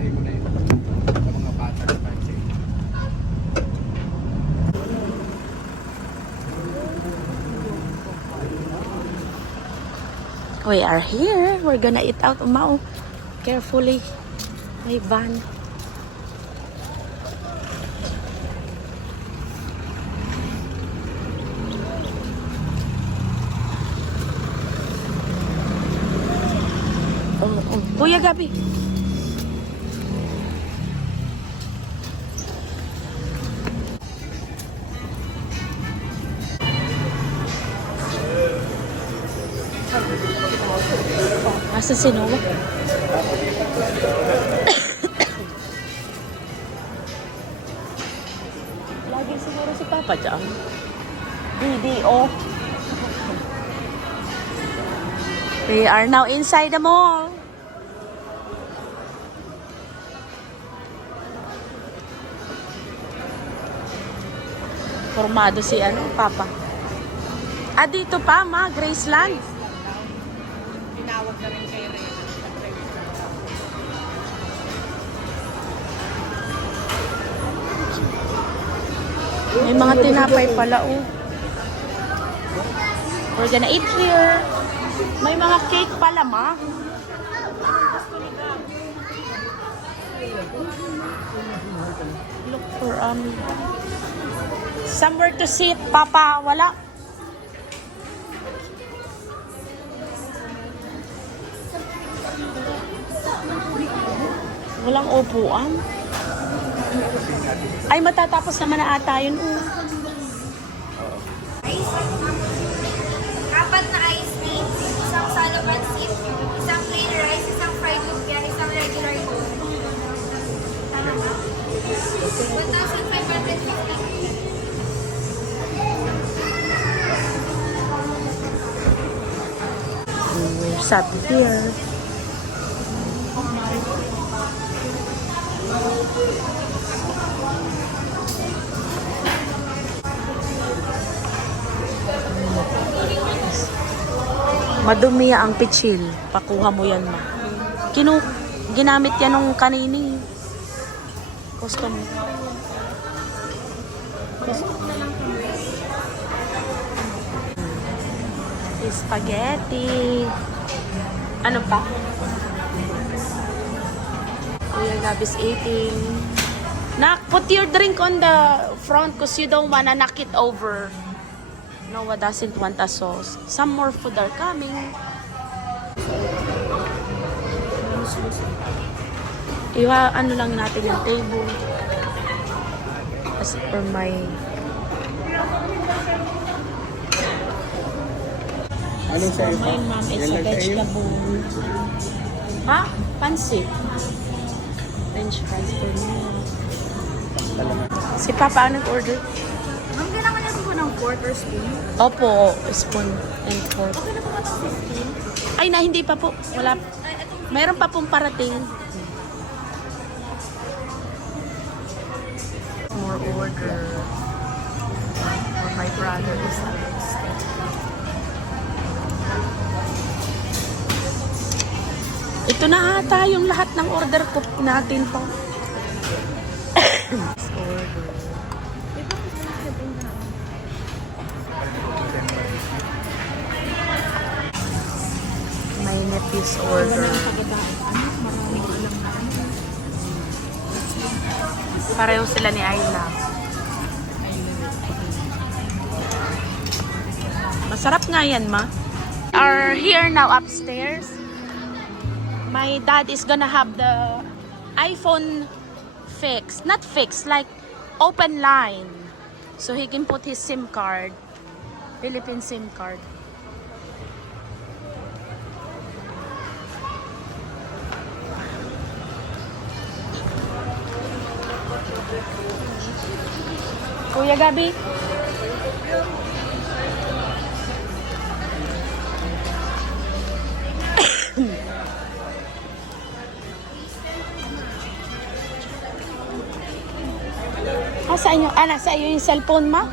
unahin mo na yun. Sa mga bata na pansin. We are here. We're gonna eat out. Umao. Carefully. May van. Oh. Kuya Gabi. Asa si Noah? Lagi siguro si Papa dyan. Video. We are now inside the mall. Formado si Papa. Dito pa, Graceland. Tinawag na rin kay Reyna. May mga tinapay pala, oh. We're gonna eat here. May mga cake pala, ma. Look for somewhere to sit, Papa. Wala. Walang upuan. Ay, matatapos naman na ata yun. Apat na iced tea, isang salaman sip, isang plain rice, isang fried lumpia, isang regular coke. Tama ba? 1,550. We're sat here. Madumi ang pichil. Pakuha mo yan, ma. Ginamit yan nung kanini. Customer. Spaghetti. Ano pa? Kuya Gabby's eating. Put your drink on the front because you don't wanna knock it over. Noah doesn't want a sauce. Some more food are coming. Ano lang natin yung table. As for my... Ano sa'yo? My mom is a vegetable. Ha? Pansit. French fries for me. Si Papa, anong order? Ma'am, kailangan niya po ng fork or spoon? Opo, spoon and fork. Okay na po ba itong 15? Ay, hindi pa po. Wala. Mayroon pa pong parating. More order. For my brother is ito na ata yung lahat ng order ko natin po. Order. My nephew's order. Pareho sila ni Ayla. Masarap nga yan, ma. Are here now upstairs. My dad is gonna have the iPhone fixed. Not fixed, like open line. So he can put his SIM card. Philippine SIM card. Kuya Gabi? Saan yung, nasa iyo yung cellphone, ma?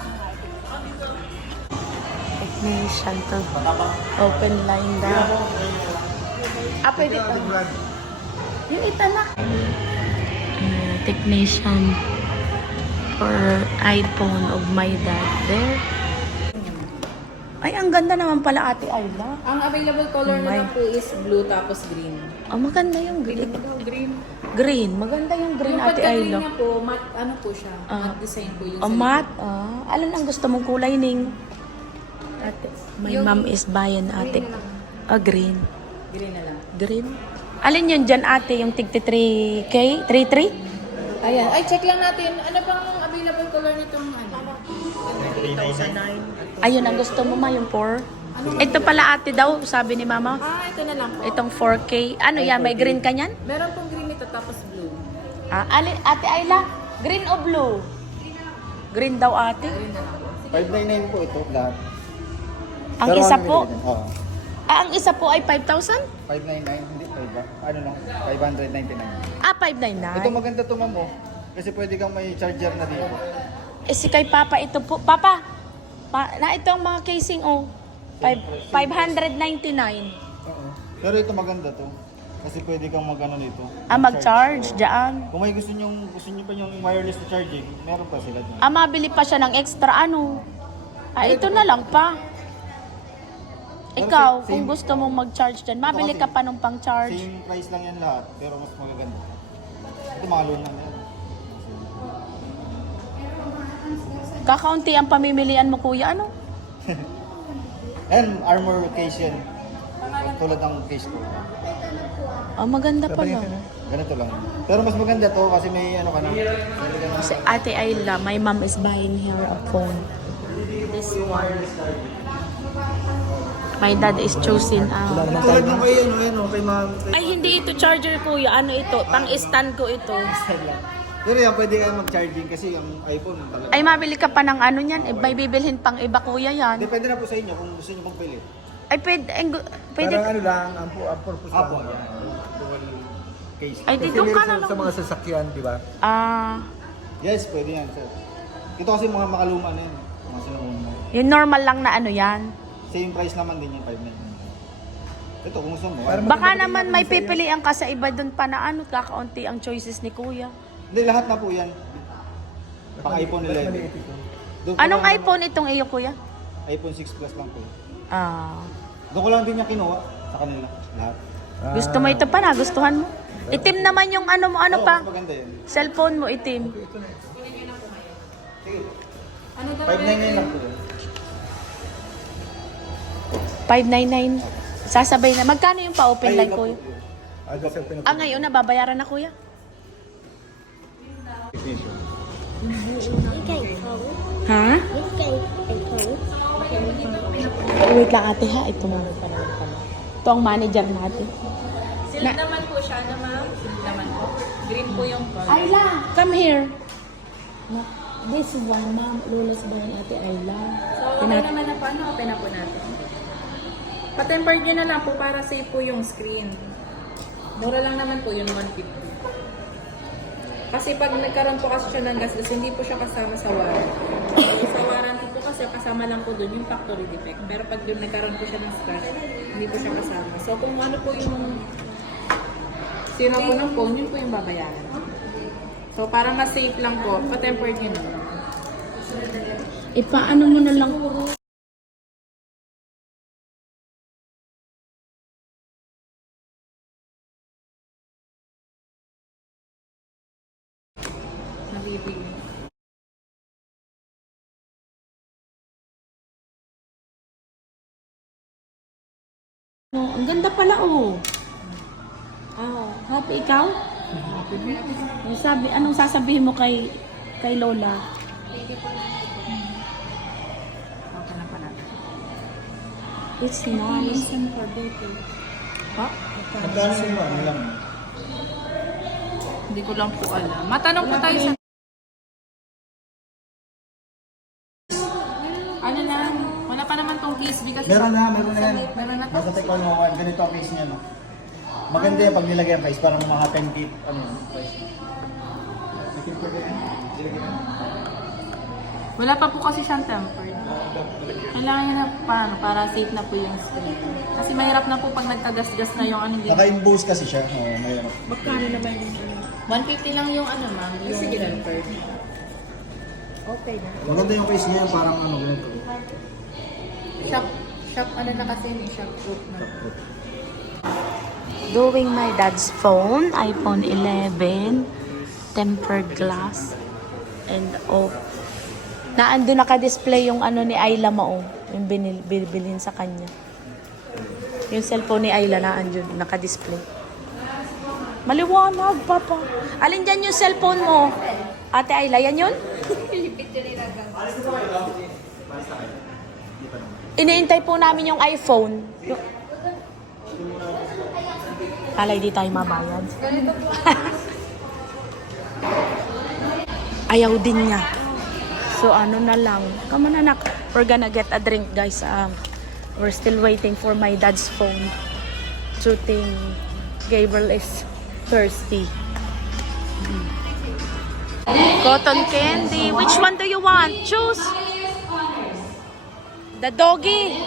Technician to. Open line daw. Pwede pa. Yung ita na. technician for iPhone of my dad there. Ay, ang ganda naman pala, Ate Ayla. Ang available color na lang po is blue tapos green. Oh, maganda yung green. Green. Green. Maganda yung green, Yung Ate pagka-green Ayla. niya po, matte ano po siya? Matte design po yung Oh, matte. Alin ang gusto mong kulay, Ning? Ate, my mom is buying, Ate. Green. Green na lang. Green. Alin yun dyan, Ate? Yung tig 3K? 3-3? Ayan. Ay, check lang natin. Ano bang available color nitong ano? Ayun ang gusto mo, ma, yung 4. Ito pala, Ate, daw, sabi ni Mama. Ito na lang po. Itong 4K. Ano yan? May green ka niyan? Meron pong green ito tapos blue. Ate Ayla, green o blue? Green daw, Ate. Green na lang po. 599 po ito lahat. Ang Pero isa ano po, nilagay din? Oo. ang isa po ay 5,000? 599, hindi 5 ba? Ano lang, 599. 599. Ito maganda to, ma'am, oh. Kasi pwede kang may charger na dito. Si kay Papa, ito po. Papa, na ito ang mga casing, oh. 599. Oo. Pero ito maganda to. Kasi pwede kang mag-ano nito. Mag-charge dyan. Kung may gusto nyo pa yung wireless na charging, meron pa sila dyan. Mabili pa siya ng extra, ano. Ito na lang pa. Ikaw, kung gusto mong mag-charge dyan, mabili ka pa nung pang-charge. Same price lang yan lahat, pero mas magaganda. Ito mga luna na yan. Kakaunti ang pamimilian mo, kuya, ano? And armor case yan. Tulad ng case ko. Maganda pala. Ganito lang. Pero mas maganda to kasi may ano ka na. Si Ate Ayla, my mom is buying her a phone. This one. My dad is choosing Tulad ng kay kay ma'am. Ay, hindi ito charger, kuya. Ano ito? Pang-stand ko ito. Pero yan, pwede kayong mag-charging kasi yung iPhone talaga. Ay, mabili ka pa ng ano yan. May bibilhin pang iba, kuya, yan. Depende na po sa inyo kung gusto niyo magpili. Ay, pwede. Parang ano lang, ang purpose lang. Apo, yan. Dual case. Ay, Kasi dito ka meron na sa mga sasakyan, di ba? Yes, pwede yan, sir. Ito kasi mga makaluma na yan. Mga sinauna. Yung normal lang na ano yan. Same price naman din yung 599. Ito, kung gusto mo. Baka naman may pipilian ka sa iba doon pa na ano, kakaunti ang choices ni kuya. Hindi, lahat na po yan. Pang iPhone 11. Doon ko Anong lang- iPhone itong iyo, kuya? iPhone 6 Plus lang po. Ah. Doon ko lang din yung kinuha sa kanila. Lahat. Gusto mo ito pa na? Gustuhan mo? Itim naman yung ano mo, ano Oo, pa? mas maganda yan. Cellphone mo, itim. Sige. Ano daw 599 lang po yan. 599. Sasabay na. Magkano yung pa-open Ayun line, na po kuya? yun. Ngayon na, babayaran na, kuya? Ha? Wait lang, ate, ha? Ito mo. Ito ang manager natin. Silk naman po siya na ma'am. Silk naman po. Green po yung color. Ayla, come here. This one, ma'am. Lula's ba yung ate Ayla? So, okay naman na po. Ano, open na po natin. Pa-tempered nyo na lang po para safe po yung screen. Mura lang naman po yun, 150. Kasi pag nagkaroon po kasi siya ng gasgas, hindi po siya kasama sa warranty. Sa warranty po kasi kasama lang po doon yung factory defect. Pero pag doon nagkaroon po siya ng scratch, hindi po siya kasama. So kung ano po yung sira po ng phone, yun po yung babayaran. So para mas safe lang po, pa-tempered nyo na. Ipaano mo na lang. Nabibigay. Oh, ang ganda pala, oh. Happy ikaw? Anong sasabihin mo kay Lola? Okay na pa natin. It's nice. Ha? Magkano yung ano lang? Hindi ko lang po alam. Matanong po tayo sa... Ano na? Wala pa naman tong case kasi... Meron na yan. Meron na to? Nasa Tecno 1, ganito ang case niya, no? Maganda yan pag nilagay ang price, parang mga 10K, ano yung price. Wala pa po kasi siyang tempered. Kailangan nyo na paano, para safe na po yung screen. Kasi mahirap na po pag nagkagasgas na yung ano. Naka-impose kasi siya, mayroon. Magkano naman yung ano? 150 lang yung ano ma'am, yung tempered. Okay na. Maganda yung case niya, parang ano, ganito. Shop ano na kasi, shop proof na. Doing my dad's phone, iPhone 11, tempered glass, and naando naka-display yung ano ni Ayla mo, yung bilhin sa kanya. Yung cellphone ni Ayla naandun, naka-display. Maliwanag, papa. Alin dyan yung cellphone mo? Ate Ayla, yan yun? Iniintay po namin yung iPhone. Alay, di tayo mabayad. Ayaw din niya. So, ano na lang. Come on, anak. We're gonna get a drink, guys. We're still waiting for my dad's phone. Shooting. Gabriel is thirsty. Cotton candy. Which one do you want? Choose. The doggy.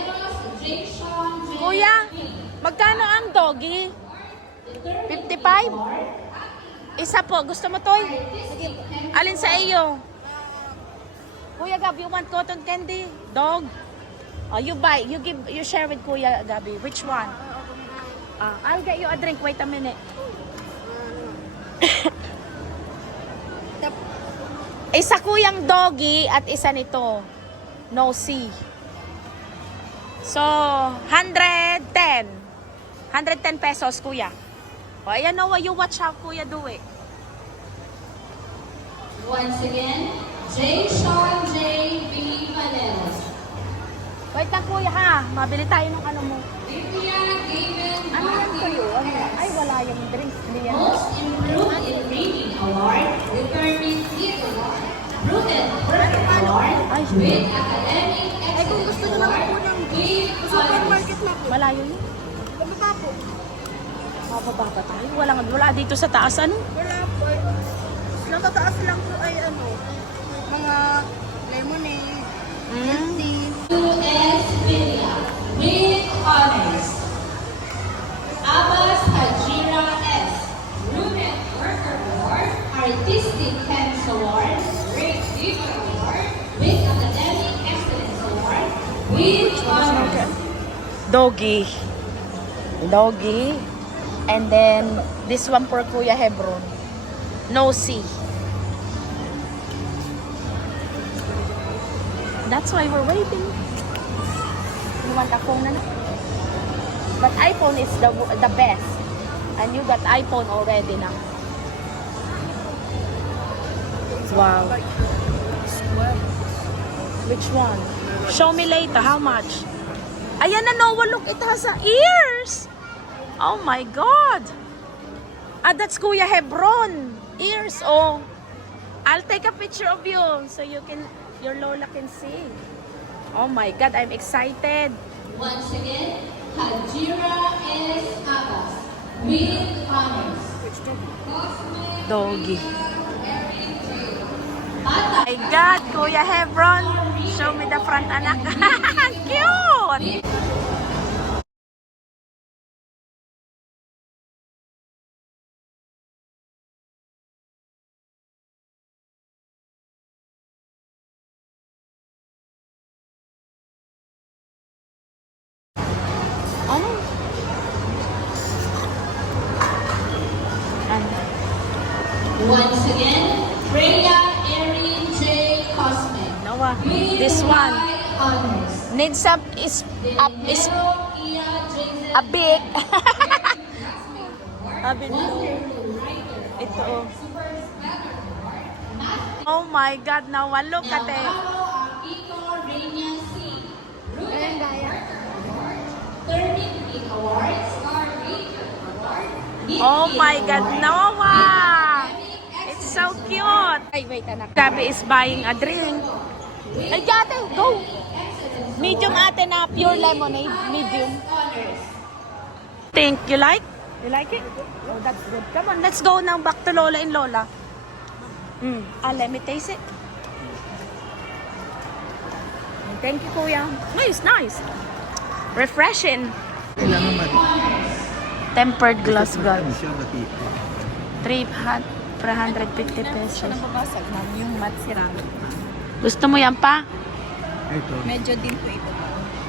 Kuya, magkano ang doggy? 55? Isa po. Gusto mo to? Alin sa iyo? Kuya Gab, you want cotton candy? Dog? Oh, you buy. You share with Kuya Gabi. Which one? I'll get you a drink. Wait a minute. Isa kuyang doggy at isa nito. No C. So, 110. 110 pesos, kuya. O, ayan o, you watch how kuya do it. Once again, J. Sean J. B. Vanelas. Wait lang kuya ha, mabili tayo ng ano mo. Vivian Gavin Ano yan kayo? Ano yan? Ay, wala yung drinks. Hindi yan. Most Improved in Reading Award, Recurring Theater Award, Proven Perfect Award, Ay, with Academic Excellence gusto nyo naman po ng supermarket na po. malayo yun. Mababa pa tayo. Wala dito sa taas ano? Wala po. Natataas lang po ay ano, mga lemonade, tea. U.S. Media, with honors. Abbas Hajira S. Ruben Worker Award, Artistic Hands Award, Great Giver Award, with Academic Excellence Award, with honors. Doggy. And then, this one for Kuya Hebron. No C. That's why we're waiting. You want a phone na? But iPhone is the best. And you got iPhone already now. Wow. Which one? Show me later. How much? Ayan na, Noah. Look, it has ears. Oh my God. That's Kuya Hebron. Ears, oh. I'll take a picture of you so your Lola can see. Oh my God, I'm excited. Once again, Hajira S. Abbas, with honors. Doggy. My God, Kuya Hebron. Show me the front, anak. Cute! Ano? Once again, Freya Erin J. Cosme, Noah, with this one high honors. needs a big ito oh. Oh my God, Noah, look at it. Iko Reina C. Ruben Turning Big Award, Star Baker Award. Oh my God, Noah! It's so cute. Ay, wait, anak. Gabi is buying a drink. Ay, ate, go! Medium ate na pure lemonade. Medium. Think you like? You like it? Oh, that's good. Come on, let's go now back to Lola and Lola. Let me taste it. Thank you, Kuya. Nice, nice. Refreshing. Kailangan man. Tempered glass, God. Siya matipid. 300. Para 150 pesos. Nababasag na yung mat ceramic. Gusto mo yan pa? Ito. Medyo din po ito.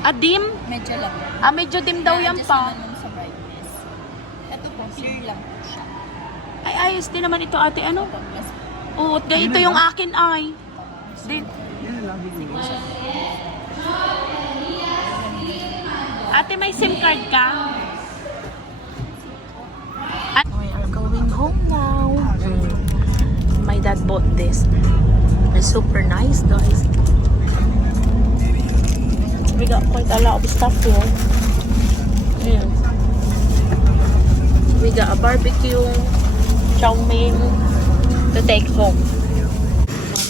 Adim? Medyo lang. Medyo dim daw yan Na-adjust pa. naman nun sa brightness. Ito po, clear lang po siya. Ay, ayos din naman ito ate. Ano? Plus, Oo, ito yung akin ay. Din. Ate, may SIM card ka? We are going home now. My dad bought this. It's super nice, guys. We got quite a lot of stuff here. We got a barbecue, chow mein to take home.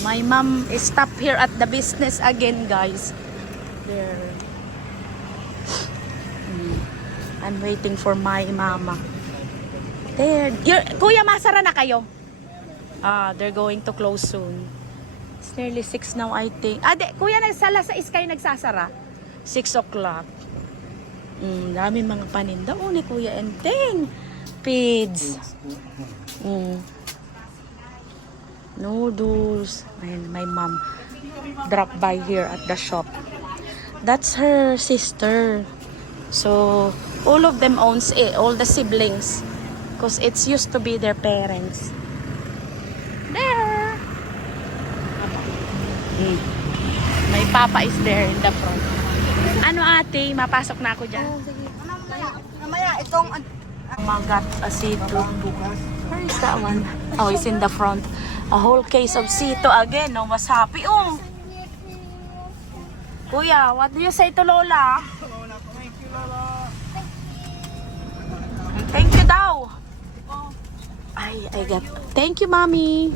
My mom is stopped here at the business again, guys. There. I'm waiting for my mama. There. Kuya, masara na kayo? They're going to close soon. It's nearly 6 now, I think. Kuya, nagsala sa iskay nagsasara. 6 o'clock. Dami mga paninda. Ni Kuya Enteng. Pids. Noodles. And my mom dropped by here at the shop. That's her sister. So, all of them owns it. All the siblings. Because it's used to be their parents. There. My papa is there in the front. Ano ate? Mapasok na ako dyan. Mamaya, itong... Magat asito. Where is that one? Oh, it's in the front. A whole case of sito again. No, mas happy. Kuya, what do you say to Lola? Thank you daw. I got. Thank you, mommy.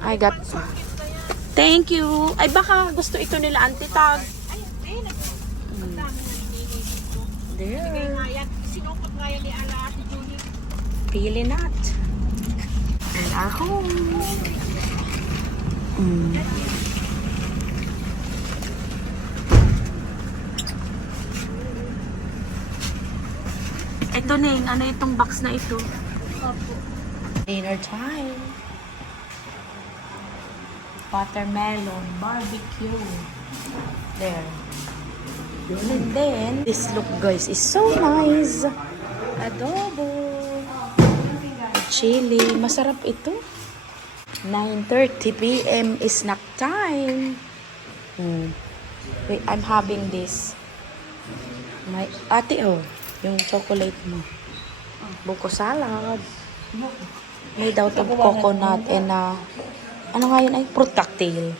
I got. Thank you. Ay, baka gusto ito nila, Auntie Tag. There. Pili nut. And our home. Ito Ning, ano itong box na ito? Dinner time. Watermelon, barbecue. There. And then, this look guys is so nice. Adobo. Chili. Masarap ito. 9:30 p.m. is snack time. Wait, I'm having this. My, ate, yung chocolate mo. Buko salad. Made out of coconut and ano nga yun ay fruit cocktail.